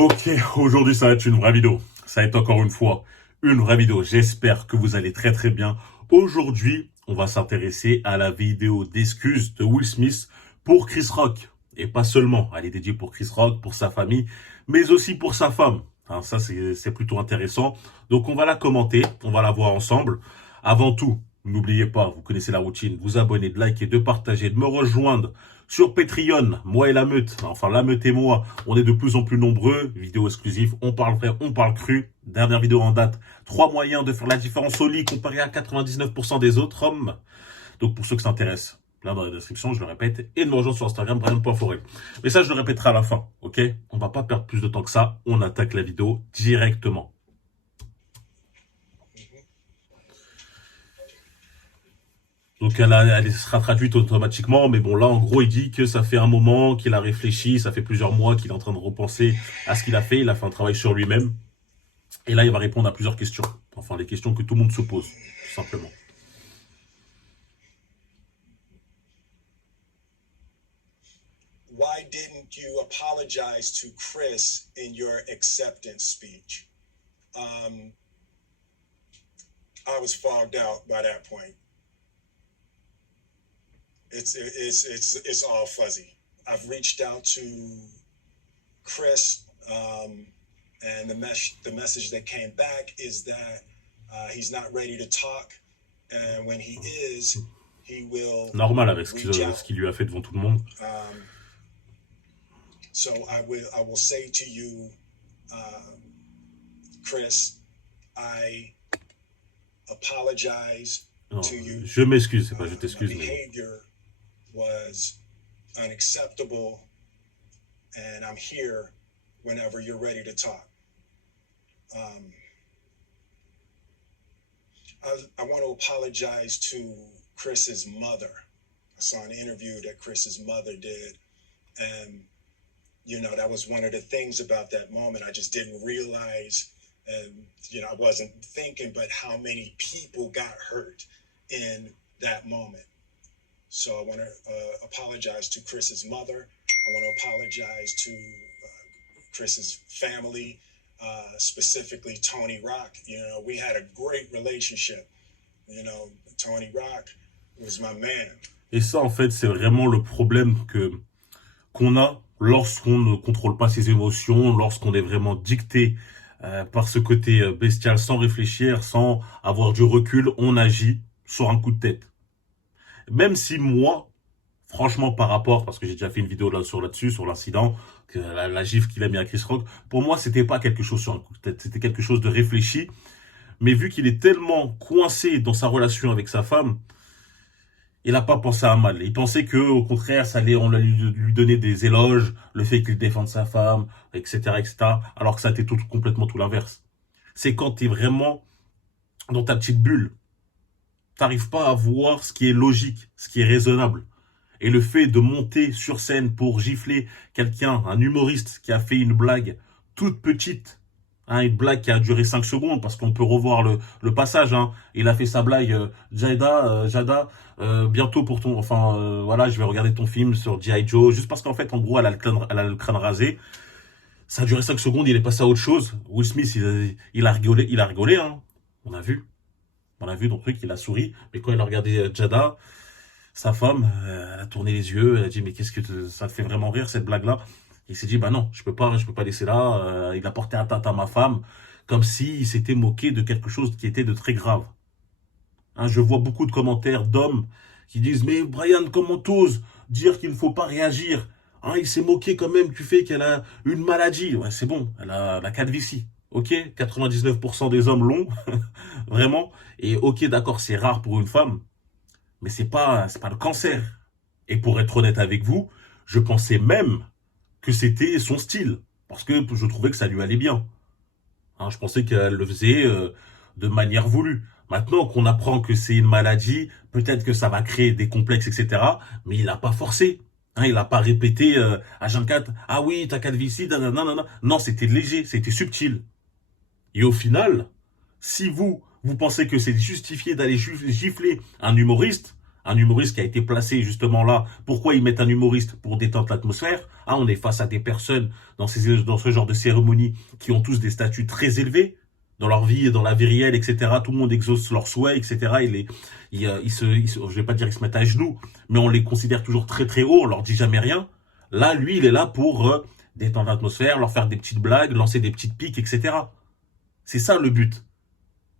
Ok, aujourd'hui ça va être une vraie vidéo. Ça va être encore une fois une vraie vidéo. J'espère que vous allez très très bien. Aujourd'hui, on va s'intéresser à la vidéo d'excuses de Will Smith pour Chris Rock. Et pas seulement, elle est dédiée pour Chris Rock, pour sa famille, mais aussi pour sa femme. Hein, ça c'est plutôt intéressant. Donc on va la commenter, on va la voir ensemble. Avant tout, n'oubliez pas, vous connaissez la routine, vous abonner, de liker, de partager, de me rejoindre sur Patreon, moi et la meute, enfin la meute et moi, on est de plus en plus nombreux, vidéo exclusive, on parle vrai, on parle cru, dernière vidéo en date, 3 moyens de faire la différence au lit comparé à 99% des autres hommes. Donc pour ceux qui s'intéressent, là dans la description, je le répète, et de me rejoindre sur Instagram, Brian.Forêt. Mais ça, je le répéterai à la fin, ok? On va pas perdre plus de temps que ça, on attaque la vidéo directement. Donc elle sera traduite automatiquement, mais bon là en gros il dit que ça fait un moment qu'il a réfléchi, ça fait plusieurs mois qu'il est en train de repenser à ce qu'il a fait un travail sur lui-même, et là il va répondre à plusieurs questions, enfin les questions que tout le monde se pose, tout simplement. Why didn't you apologize to Chris in your acceptance speech? I was fogged out by that point. It's all fuzzy. I've reached out to Chris, and the message that came back is that he's not ready to talk, and when he is, he will normal avec ce qu'il lui a fait devant tout le monde. So I will say to you, Chris, I apologize to you. Je m'excuse, c'est pas je t'excuse. Behavior was unacceptable, and I'm here whenever you're ready to talk. I want to apologize to Chris's mother. I saw an interview that Chris's mother did, and you know, that was one of the things about that moment. I just didn't realize, and you know, I wasn't thinking, but how many people got hurt in that moment. So I want to apologize to Chris's mother. I want to apologize to Chris's family, specifically Tony Rock. You know, we had a great relationship. You know, Tony Rock was my man. Et ça, en fait, c'est vraiment le problème qu'on a lorsqu'on ne contrôle pas ses émotions, lorsqu'on est vraiment dicté par ce côté bestial, sans réfléchir, sans avoir du recul, on agit sur un coup de tête. Même si moi, franchement par rapport, parce que j'ai déjà fait une vidéo là-dessus, sur l'incident, la gifle qu'il a mis à Chris Rock, pour moi c'était pas quelque chose sur un coup de tête, c'était quelque chose de réfléchi, mais vu qu'il est tellement coincé dans sa relation avec sa femme, il n'a pas pensé à mal. Il pensait que, au contraire, on allait lui donner des éloges, le fait qu'il défende sa femme, etc., etc. Alors que ça a été complètement tout l'inverse. C'est quand tu es vraiment dans ta petite bulle. Tu n'arrives pas à voir ce qui est logique, ce qui est raisonnable. Et le fait de monter sur scène pour gifler quelqu'un, un humoriste qui a fait une blague toute petite, hein, une blague qui a duré 5 secondes, parce qu'on peut revoir le passage. Hein. Il a fait sa blague, Jada, bientôt pour ton... Enfin, voilà, je vais regarder ton film sur G.I. Joe, juste parce qu'en fait, en gros, elle a le crâne rasé. Ça a duré 5 secondes, il est passé à autre chose. Will Smith, il a rigolé, hein. On a vu dans le truc, il a souri. Mais quand il a regardé Jada, sa femme, elle a tourné les yeux, elle a dit, mais qu'est-ce que ça te fait vraiment rire, cette blague-là? Il s'est dit, bah non, je peux pas laisser là. Il a porté atteinte à ma femme, comme s'il s'était moqué de quelque chose qui était de très grave. Hein, je vois beaucoup de commentaires d'hommes qui disent, mais Brian, comment t'oses dire qu'il ne faut pas réagir? Hein, il s'est moqué quand même du fait qu'elle a une maladie. Ouais, c'est bon, elle a la calvitie. Ok, 99% des hommes l'ont, vraiment. Et ok, d'accord, c'est rare pour une femme, mais c'est pas le cancer. Et pour être honnête avec vous, je pensais même que c'était son style, parce que je trouvais que ça lui allait bien. Hein, je pensais qu'elle le faisait de manière voulue. Maintenant qu'on apprend que c'est une maladie, peut-être que ça va créer des complexes, etc. Mais il n'a pas forcé. Hein, il n'a pas répété à Jean 4, ah oui, t'as calvitie, nanana. Non, c'était léger, c'était subtil. Et au final, si vous pensez que c'est justifié d'aller gifler un humoriste, Un humoriste qui a été placé justement là. Pourquoi ils mettent un humoriste? Pour détendre l'atmosphère. Ah, on est face à des personnes dans ce genre de cérémonie qui ont tous des statuts très élevés dans leur vie, dans la vie réelle, etc. Tout le monde exauce leurs souhaits, etc. Je vais pas dire qu'ils se mettent à genoux, mais on les considère toujours très très haut, on leur dit jamais rien. Là, lui, il est là pour détendre l'atmosphère, leur faire des petites blagues, lancer des petites piques, etc. C'est ça le but.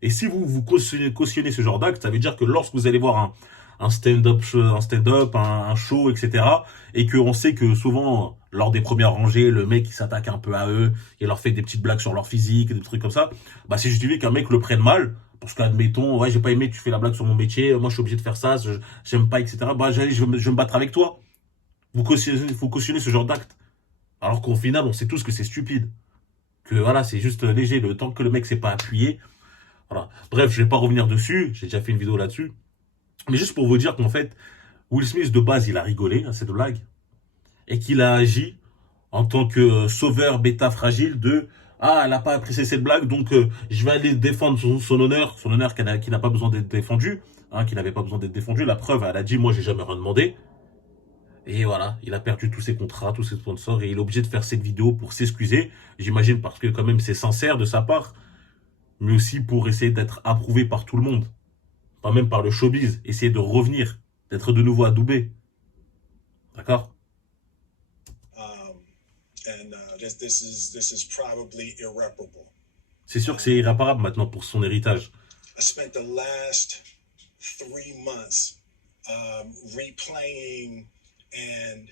Et si vous cautionnez ce genre d'acte, ça veut dire que lorsque vous allez voir un stand-up, un show, etc., et qu'on sait que souvent, lors des premières rangées, le mec, il s'attaque un peu à eux, il leur fait des petites blagues sur leur physique, des trucs comme ça, bah c'est justifié qu'un mec le prenne mal, parce qu'admettons, ouais, j'ai pas aimé, tu fais la blague sur mon métier, moi je suis obligé de faire ça, j'aime pas, etc., bah je vais me battre avec toi. Faut cautionner ce genre d'acte. Alors qu'au final, on sait tous que c'est stupide. Que voilà, c'est juste léger, le temps que le mec s'est pas appuyé. Voilà. Bref, je vais pas revenir dessus, j'ai déjà fait une vidéo là-dessus. Mais juste pour vous dire qu'en fait, Will Smith, de base, il a rigolé à cette blague. Et qu'il a agi en tant que sauveur bêta fragile de ah, elle n'a pas apprécié cette blague, donc je vais aller défendre son honneur qui n'a pas besoin d'être défendu, hein, qui n'avait pas besoin d'être défendu. La preuve, elle a dit, moi, j'ai jamais rien demandé. Et voilà, il a perdu tous ses contrats, tous ses sponsors, et il est obligé de faire cette vidéo pour s'excuser. J'imagine parce que quand même c'est sincère de sa part, mais aussi pour essayer d'être approuvé par tout le monde. Pas même par le showbiz, essayer de revenir, d'être de nouveau adoubé. D'accord? This is probably irreparable. C'est sûr que c'est irréparable maintenant pour son héritage. I spent the last 3 months replaying and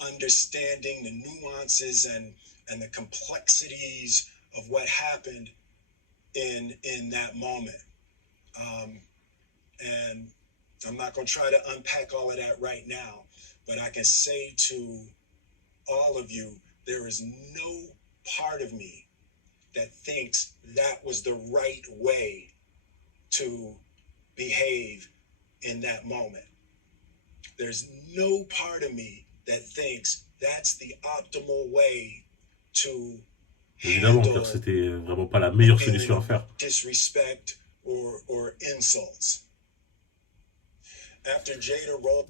understanding the nuances and the complexities of what happened in that moment. And I'm not going to try to unpack all of that right now, but I can say to all of you, there is no part of me that thinks that was the right way to behave in that moment. There's no part of me that thinks that's the optimal way to Évidemment, car c'était vraiment pas la meilleure solution à faire. Disrespect or insults. After Jada rolled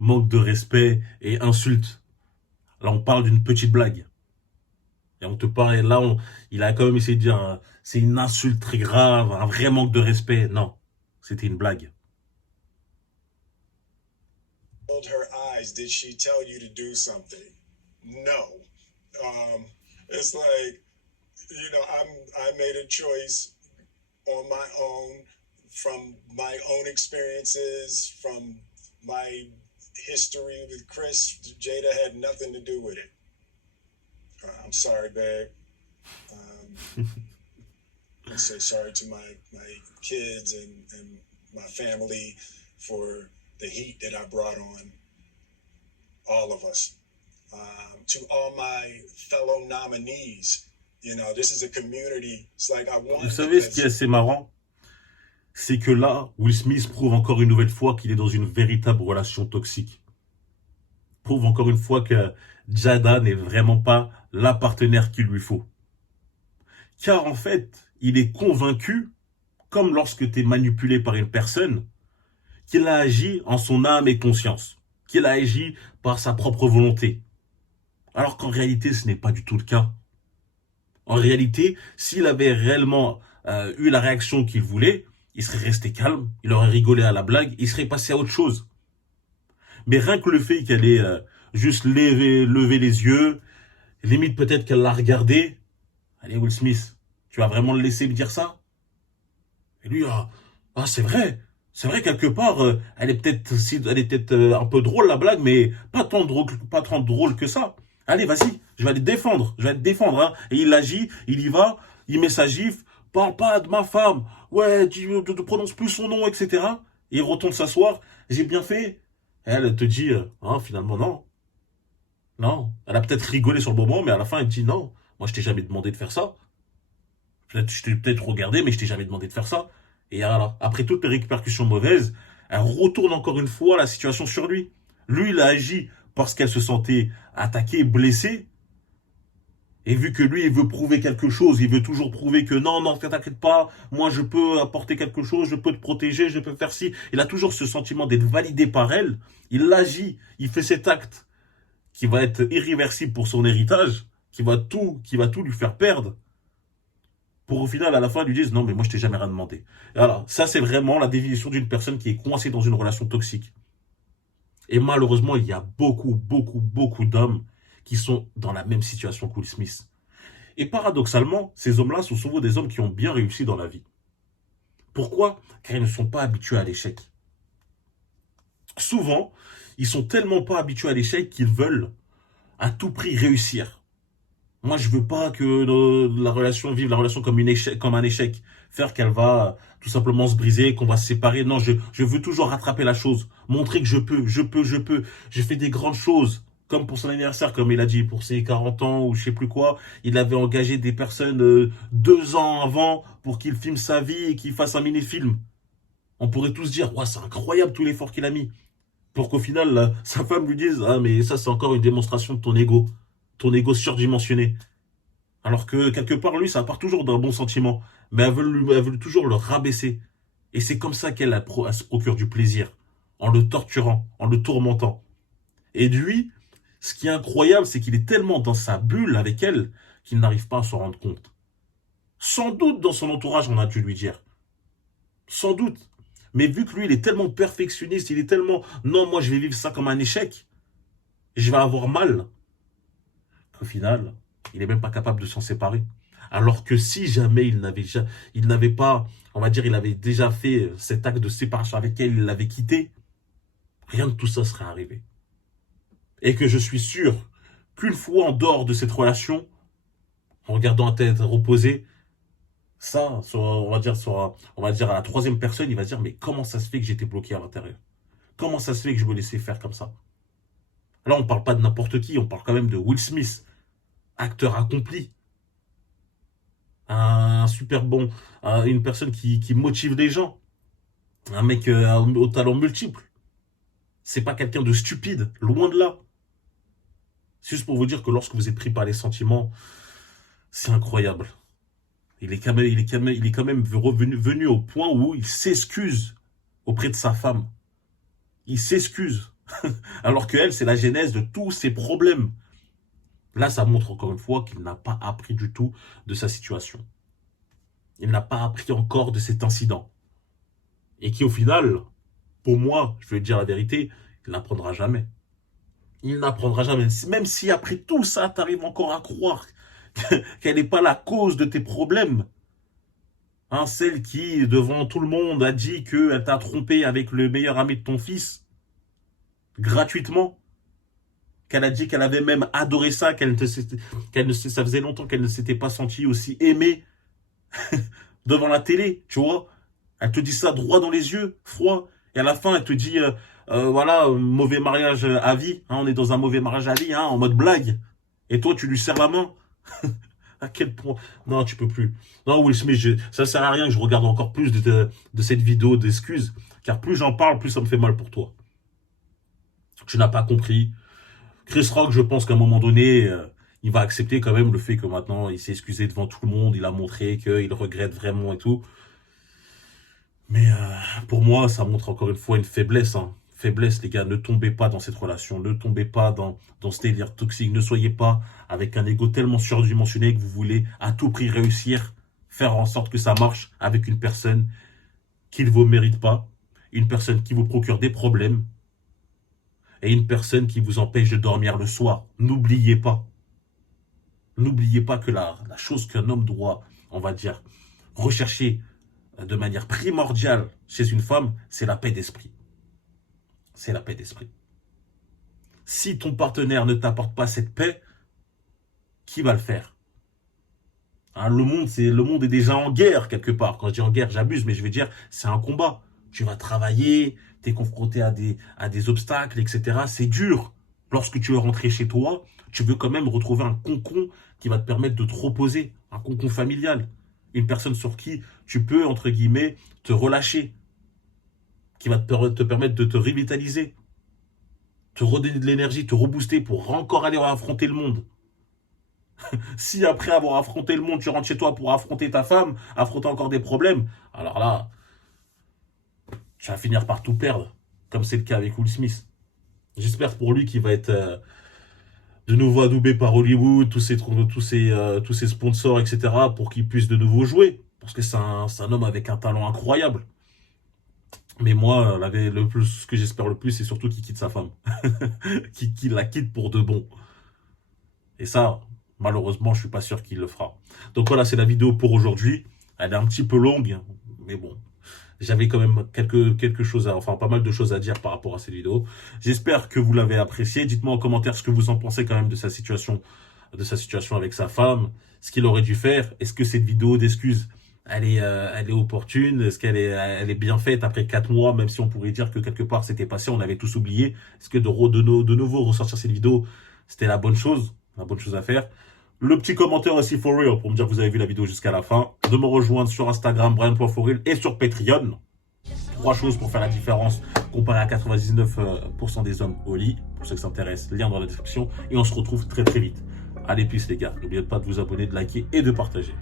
manque de respect et insulte. Là, on parle d'une petite blague. Et on te parle, là, il a quand même essayé de dire, c'est une insulte très grave, un vrai manque de respect. Non, c'était une blague. Her eyes, did she tell you to do something? No. It's like, you know, I made a choice on my own, from my own experiences, from my history with Chris. Jada had nothing to do with it. I'm sorry, babe. I say sorry to my kids and my family for the heat that I brought on all of us. To all my fellow nominees, you know, this is a community. It's like I want. Vous savez ce qui est assez marrant? C'est que là, Will Smith prouve encore une nouvelle fois qu'il est dans une véritable relation toxique. Prouve encore une fois que Jada n'est vraiment pas la partenaire qu'il lui faut. Car en fait, il est convaincu, comme lorsque tu es manipulé par une personne, qu'il a agi en son âme et conscience, qu'il a agi par sa propre volonté. Alors qu'en réalité, ce n'est pas du tout le cas. En réalité, s'il avait réellement eu la réaction qu'il voulait, il serait resté calme, il aurait rigolé à la blague, il serait passé à autre chose. Mais rien que le fait qu'elle ait juste levé les yeux, limite peut-être qu'elle l'a regardé, allez Will Smith, tu vas vraiment le laisser me dire ça? Et lui, c'est vrai quelque part, elle est peut-être un peu drôle la blague, mais pas tant drôle que ça. Allez, vas-y, je vais aller te défendre, hein. Et il agit, il y va, il met sa gifle, parle pas de ma femme, ouais, tu ne prononces plus son nom, etc. Et il retourne s'asseoir, j'ai bien fait. Et elle te dit, finalement non. Non, elle a peut-être rigolé sur le moment, mais à la fin, elle dit non, moi je t'ai jamais demandé de faire ça. Je t'ai peut-être regardé, mais je t'ai jamais demandé de faire ça. Et voilà, après toutes les répercussions mauvaises, elle retourne encore une fois la situation sur lui. Lui, il a agi parce qu'elle se sentait attaquée, blessée. Et vu que lui, il veut prouver quelque chose, il veut toujours prouver que non, non, t'inquiète pas, moi je peux apporter quelque chose, je peux te protéger, je peux faire ci. Il a toujours ce sentiment d'être validé par elle. Il agit, il fait cet acte qui va être irréversible pour son héritage, qui va tout lui faire perdre. Pour au final, à la fin, lui disent non, mais moi je t'ai jamais rien demandé. Et voilà, ça c'est vraiment la définition d'une personne qui est coincée dans une relation toxique. Et malheureusement, il y a beaucoup, beaucoup, beaucoup d'hommes qui sont dans la même situation que Will Smith. Et paradoxalement, ces hommes-là sont souvent des hommes qui ont bien réussi dans la vie. Pourquoi? Car ils ne sont pas habitués à l'échec. Souvent, ils sont tellement pas habitués à l'échec qu'ils veulent à tout prix réussir. Moi, je veux pas que la relation vive la relation comme un échec, faire qu'elle va tout simplement se briser, qu'on va se séparer. Non, je veux toujours rattraper la chose, montrer que je peux, je peux, je peux. J'ai fait des grandes choses, comme pour son anniversaire, comme il a dit, pour ses 40 ans ou je sais plus quoi. Il avait engagé des personnes 2 ans avant pour qu'il filme sa vie et qu'il fasse un mini-film. On pourrait tous dire, ouais, c'est incroyable tout l'effort qu'il a mis. Pour qu'au final, là, sa femme lui dise, ah, mais ça, c'est encore une démonstration de ton ego surdimensionné. Alors que quelque part, lui, ça part toujours d'un bon sentiment. Mais elle veut toujours le rabaisser. Et c'est comme ça elle se procure du plaisir. En le torturant, en le tourmentant. Et lui, ce qui est incroyable, c'est qu'il est tellement dans sa bulle avec elle qu'il n'arrive pas à s'en rendre compte. Sans doute dans son entourage, on a dû lui dire. Sans doute. Mais vu que lui, il est tellement perfectionniste, il est tellement non, moi je vais vivre ça comme un échec, je vais avoir mal, qu'au final, il n'est même pas capable de s'en séparer. Alors que si jamais il n'avait pas, on va dire, il avait déjà fait cet acte de séparation avec elle, il l'avait quitté, rien de tout ça serait arrivé. Et que je suis sûr qu'une fois en dehors de cette relation, en regardant la tête reposée, ça, on va dire à la troisième personne, il va se dire, mais comment ça se fait que j'étais bloqué à l'intérieur? Comment ça se fait que je me laissais faire comme ça? Là, on ne parle pas de n'importe qui, on parle quand même de Will Smith, acteur accompli, un super bon, une personne qui motive les gens, un mec au talent multiple. C'est pas quelqu'un de stupide, loin de là. C'est juste pour vous dire que lorsque vous êtes pris par les sentiments, c'est incroyable. Il est quand même venu au point où il s'excuse auprès de sa femme. Il s'excuse. Alors qu'elle, c'est la genèse de tous ses problèmes. Là, ça montre encore une fois qu'il n'a pas appris du tout de sa situation. Il n'a pas appris encore de cet incident. Et qui, au final, pour moi, je vais te dire la vérité, il n'apprendra jamais. Il n'apprendra jamais. Même si après tout ça, tu arrives encore à croire qu'elle n'est pas la cause de tes problèmes. Hein, celle qui, devant tout le monde, a dit qu'elle t'a trompé avec le meilleur ami de ton fils, gratuitement. Qu'elle a dit qu'elle avait même adoré ça, ça faisait longtemps qu'elle ne s'était pas sentie aussi aimée devant la télé, tu vois. Elle te dit ça droit dans les yeux, froid. Et à la fin, elle te dit, voilà, mauvais mariage à vie. Hein, on est dans un mauvais mariage à vie, hein, en mode blague. Et toi, tu lui serres la main. À quel point? Non, tu peux plus. Non, Will Smith, ça sert à rien que je regarde encore plus de cette vidéo d'excuses. Car plus j'en parle, plus ça me fait mal pour toi. Tu n'as pas compris. Chris Rock, je pense qu'à un moment donné, il va accepter quand même le fait que maintenant, il s'est excusé devant tout le monde. Il a montré qu'il regrette vraiment et tout. Mais pour moi, ça montre encore une fois une faiblesse. Hein. Faiblesse, les gars. Ne tombez pas dans cette relation. Ne tombez pas dans ce délire toxique. Ne soyez pas avec un ego tellement surdimensionné que vous voulez à tout prix réussir, faire en sorte que ça marche avec une personne qui ne vous mérite pas, une personne qui vous procure des problèmes et une personne qui vous empêche de dormir le soir. N'oubliez pas. N'oubliez pas que la chose qu'un homme doit, on va dire, rechercher de manière primordiale chez une femme, c'est la paix d'esprit. C'est la paix d'esprit. Si ton partenaire ne t'apporte pas cette paix, qui va le faire? Hein, le monde est déjà en guerre quelque part. Quand je dis en guerre, j'abuse, mais je vais dire, c'est un combat. Tu vas travailler, tu es confronté à des obstacles, etc. C'est dur. Lorsque tu veux rentrer chez toi, tu veux quand même retrouver un cocon qui va te permettre de te reposer, un cocon familial. Une personne sur qui tu peux, entre guillemets, te relâcher, qui va te permettre de te revitaliser, te redonner de l'énergie, te rebooster pour encore aller affronter le monde. Si après avoir affronté le monde, tu rentres chez toi pour affronter ta femme, affronter encore des problèmes, alors là, tu vas finir par tout perdre, comme c'est le cas avec Will Smith. J'espère pour lui qu'il va être de nouveau adoubé par Hollywood, tous ces sponsors, etc., pour qu'il puisse de nouveau jouer. Parce que c'est un homme avec un talent incroyable. Mais moi, ce que j'espère le plus, c'est surtout qu'il quitte sa femme. Qu'il la quitte pour de bon. Et ça, malheureusement, je suis pas sûr qu'il le fera. Donc voilà, c'est la vidéo pour aujourd'hui. Elle est un petit peu longue, mais bon. J'avais quand même pas mal de choses à dire par rapport à cette vidéo. J'espère que vous l'avez appréciée. Dites-moi en commentaire ce que vous en pensez quand même de sa situation avec sa femme, ce qu'il aurait dû faire. Est-ce que cette vidéo d'excuses, elle est opportune? Est-ce elle est bien faite après 4 mois, même si on pourrait dire que quelque part c'était passé, on avait tous oublié. Est-ce que de nouveau ressortir cette vidéo, c'était la bonne chose à faire? Le petit commentaire aussi for real pour me dire que vous avez vu la vidéo jusqu'à la fin. De me rejoindre sur Instagram, Brian.forreal et sur Patreon. 3 choses pour faire la différence comparé à 99% des hommes au lit. Pour ceux qui s'intéressent, lien dans la description. Et on se retrouve très très vite. Allez, peace les gars. N'oubliez pas de vous abonner, de liker et de partager.